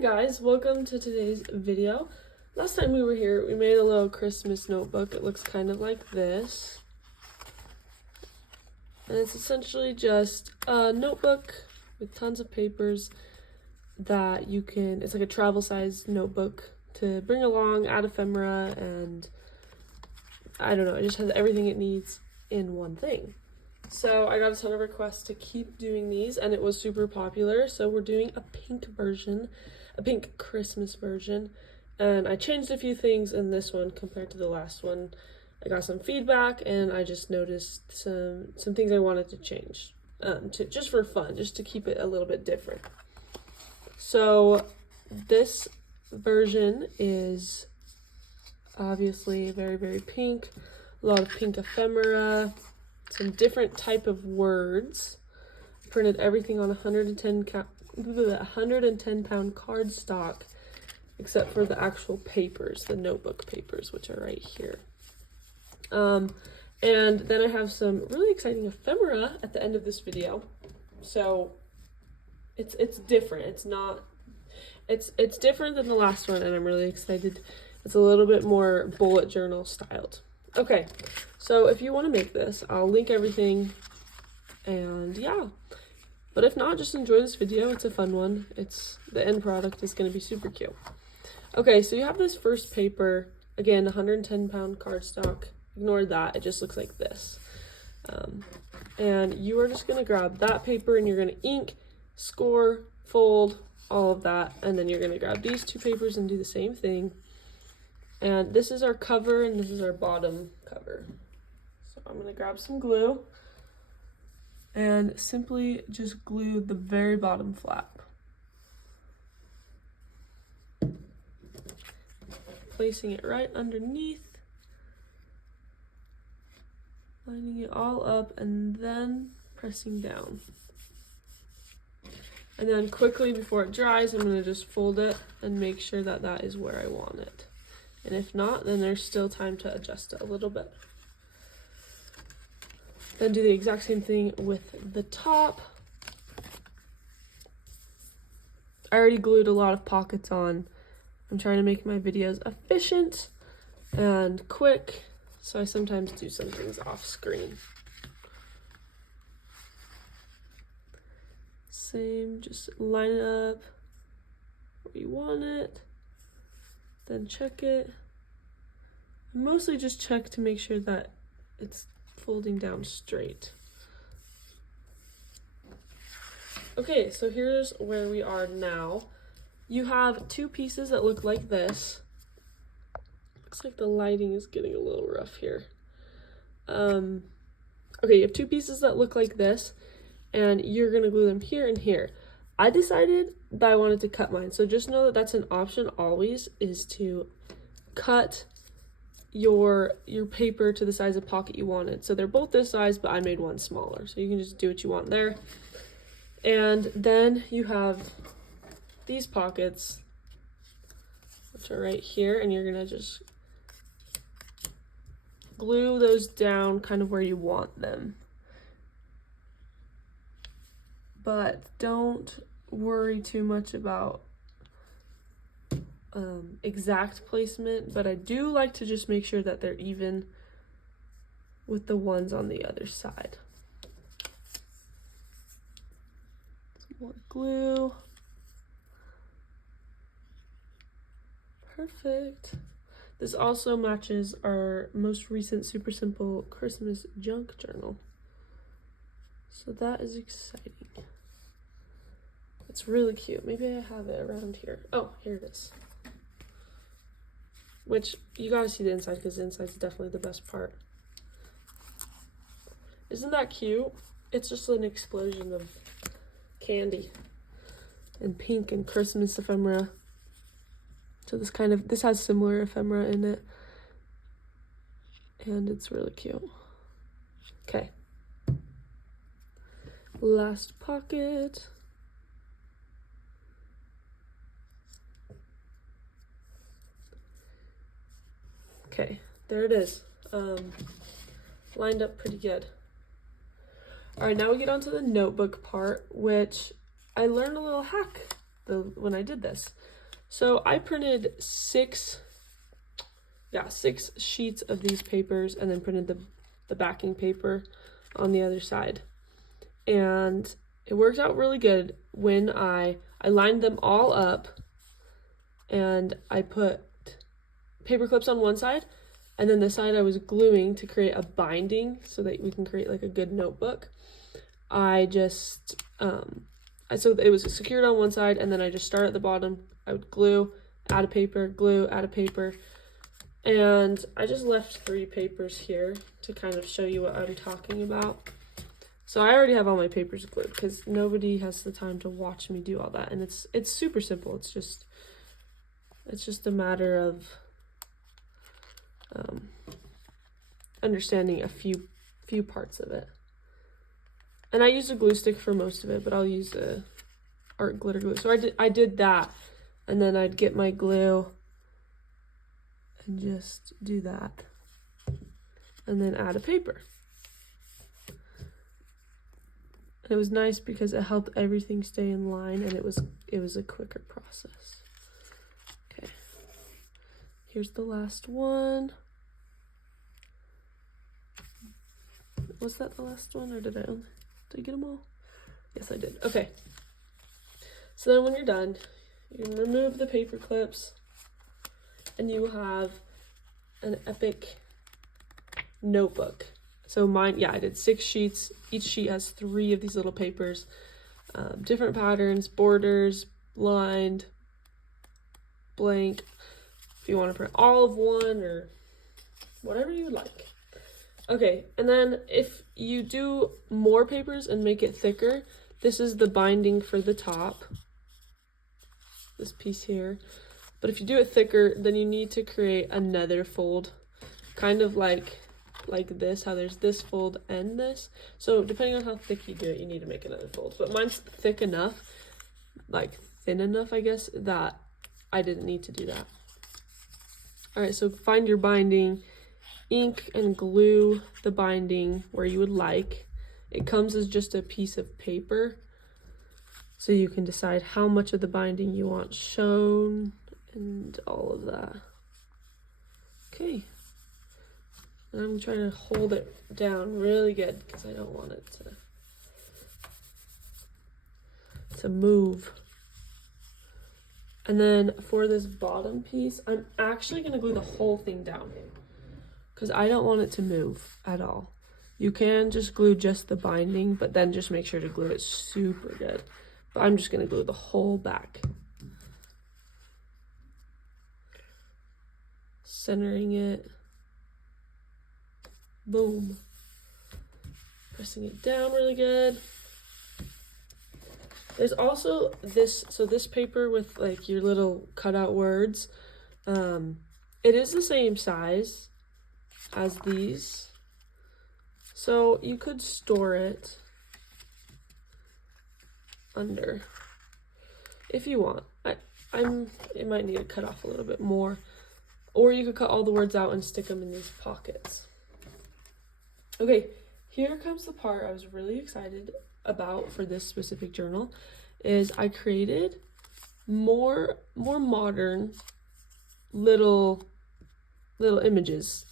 guys, welcome to today's video. Last time we were here, we made a little Christmas notebook. It looks kind of like this. And it's essentially just a notebook with tons of papers that you can, it's like a travel size notebook to bring along, add ephemera, and I don't know, it just has everything it needs in one thing. So I got a ton of requests to keep doing these, and it was super popular. So we're doing a pink version, a pink Christmas version. And I changed a few things in this one compared to the last one. I got some feedback, and I just noticed some things I wanted to change, just for fun, just to keep it a little bit different. So this version is obviously very, very pink. A lot of pink ephemera. Some different type of words. Printed everything on 110 pound cardstock, except for the actual papers, the notebook papers, which are right here. And then I have some really exciting ephemera at the end of this video. So it's different. It's different than the last one, and I'm really excited. It's a little bit more bullet journal styled. Okay, so if you want to make this, I'll link everything, and yeah. But if not, just enjoy this video. It's a fun one. The end product is going to be super cute. Okay, so you have this first paper, again, 110 pound cardstock. Ignore that, it just looks like this. And you are just going to grab that paper, and you're going to ink, score, fold, all of that, and then you're going to grab these two papers and do the same thing. And this is our cover, and this is our bottom cover. So I'm gonna grab some glue and simply just glue the very bottom flap. Placing it right underneath, lining it all up, and then pressing down. And then quickly before it dries, I'm gonna just fold it and make sure that that is where I want it. And if not, then there's still time to adjust it a little bit. Then do the exact same thing with the top. I already glued a lot of pockets on. I'm trying to make my videos efficient and quick, so I sometimes do some things off screen. Same, just line it up where you want it. Then check it. Mostly just check to make sure that it's folding down straight. Okay, so here's where we are now. You have two pieces that look like this. Looks like the lighting is getting a little rough here. Okay, you have two pieces that look like this, and you're gonna glue them here and here. I decided that I wanted to cut mine, so just know that that's an option always, is to cut your paper to the size of pocket you wanted. So they're both this size, but I made one smaller, so you can just do what you want there. And then you have these pockets, which are right here, and you're gonna just glue those down kind of where you want them. But don't worry too much about exact placement, but I do like to just make sure that they're even with the ones on the other side. Some more glue. Perfect. This also matches our most recent super simple Christmas junk journal. So that is exciting. It's really cute. Maybe I have it around here. Oh, here it is. Which, you gotta see the inside, because the inside is definitely the best part. Isn't that cute? It's just an explosion of candy and pink and Christmas ephemera. So this has similar ephemera in it. And it's really cute. Okay. Last pocket. Okay, there it is. Lined up pretty good. All right, now we get onto the notebook part, which I learned a little hack when I did this. So I printed 6 sheets of these papers and then printed the backing paper on the other side. And it worked out really good when I lined them all up and I put paper clips on one side, and then the side I was gluing to create a binding so that we can create like a good notebook. I just, so it was secured on one side, and then I just start at the bottom. I would glue, add a paper, glue, add a paper. And I just left 3 papers here to kind of show you what I'm talking about. So I already have all my papers glued because nobody has the time to watch me do all that. And it's super simple. It's just a matter of understanding a few parts of it. And I used a glue stick for most of it, but I'll use a art glitter glue. So I did that, and then I'd get my glue and just do that, and then add a paper. And it was nice because it helped everything stay in line, and it was a quicker process. Okay, here's the last one. Was that the last one, or did I get them all? Yes, I did. Okay. So then when you're done, you can remove the paper clips, and you have an epic notebook. So mine, I did 6 sheets. Each sheet has 3 of these little papers, different patterns, borders, lined, blank. If you want to print all of one or whatever you would like. Okay, and then if you do more papers and make it thicker, this is the binding for the top, this piece here. But if you do it thicker, then you need to create another fold, kind of like this, how there's this fold and this. So depending on how thick you do it, you need to make another fold. But mine's thick enough, like thin enough, I guess, that I didn't need to do that. All right, so find your binding, ink and glue the binding where you would like. It comes as just a piece of paper, so you can decide how much of the binding you want shown and all of that. Okay, and I'm trying to hold it down really good because I don't want it to move. And then for this bottom piece, I'm actually going to glue the whole thing down because I don't want it to move at all. You can just glue just the binding, but then just make sure to glue it super good. But I'm just going to glue the whole back. Centering it. Boom. Pressing it down really good. There's also this, so this paper with like your little cutout words, it is the same size as these. So you could store it under if you want. It might need to cut off a little bit more, or you could cut all the words out and stick them in these pockets. Okay, here comes the part I was really excited about for this specific journal. Is I created more modern little images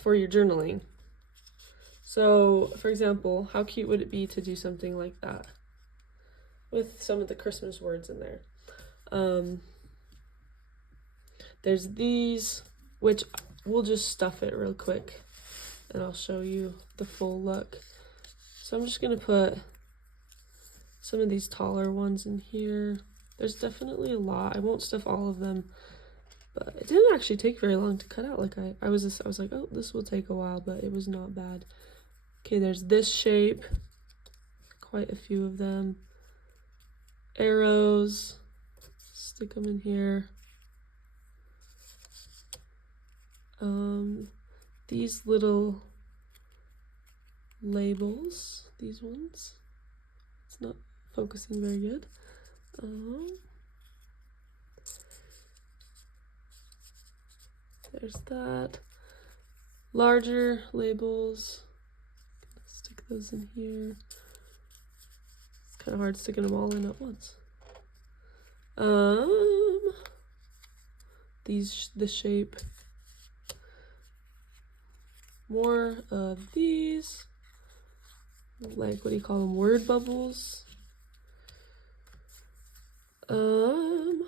for your journaling. So for example, how cute would it be to do something like that with some of the Christmas words in there? There's these, which we'll just stuff it real quick and I'll show you the full look. So I'm just gonna put some of these taller ones in here. There's definitely a lot. I won't stuff all of them, but it didn't actually take very long to cut out. Like I was like, oh, this will take a while, but it was not bad. Okay, there's this shape, quite a few of them. Arrows, stick them in here. These little labels, these ones. It's not focusing very good. There's that. Larger labels. Stick those in here. It's kind of hard sticking them all in at once. The shape. More of these, like, what do you call them, word bubbles. And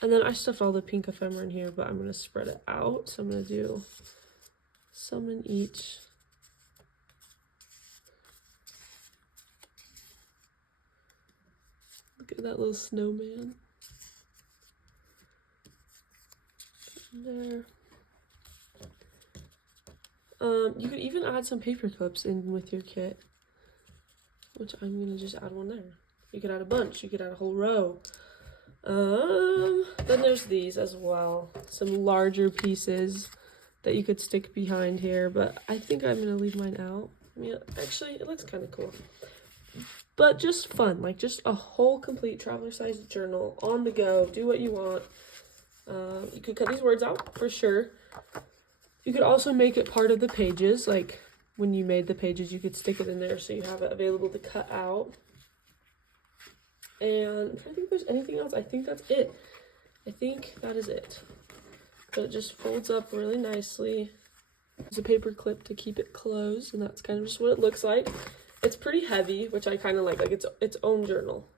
then I stuffed all the pink ephemera in here, but I'm gonna spread it out, so I'm gonna do some in each. Look at that little snowman there. You could even add some paper clips in with your kit, which I'm gonna just add one there. You could add a bunch, you could add a whole row. Then there's these as well, some larger pieces that you could stick behind here, but I think I'm gonna leave mine out. I mean, actually, it looks kind of cool. But just fun, like just a whole complete traveler-sized journal on the go. Do what you want. You could cut these words out for sure. You could also make it part of the pages, like when you made the pages, you could stick it in there so you have it available to cut out. And I'm trying to think if there's anything else. I think that's it. I think that is it. But it just folds up really nicely. There's a paper clip to keep it closed, and that's kind of just what it looks like. It's pretty heavy, which I kind of like its own journal.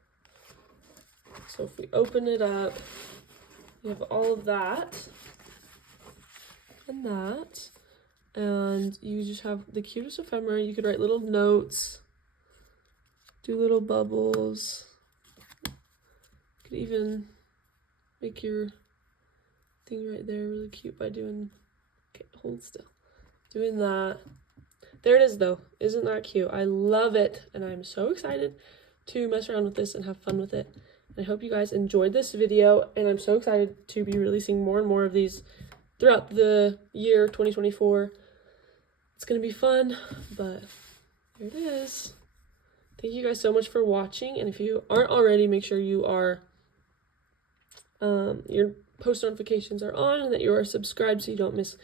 So if we open it up, you have all of that. And that, and you just have the cutest ephemera. You could write little notes, do little bubbles. You could even make your thing right there really cute by doing, okay, hold still, doing that. There it is though. Isn't that cute? I love it, and I'm so excited to mess around with this and have fun with it. And I hope you guys enjoyed this video, and I'm so excited to be releasing more and more of these throughout the year 2024. It's gonna be fun, but here it is. Thank you guys so much for watching, and if you aren't already, make sure you are your post notifications are on and that you are subscribed so you don't miss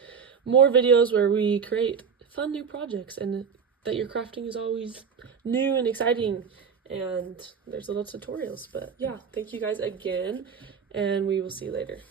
more videos where we create fun new projects, and that your crafting is always new and exciting, and there's little tutorials. But yeah, thank you guys again, and we will see you later.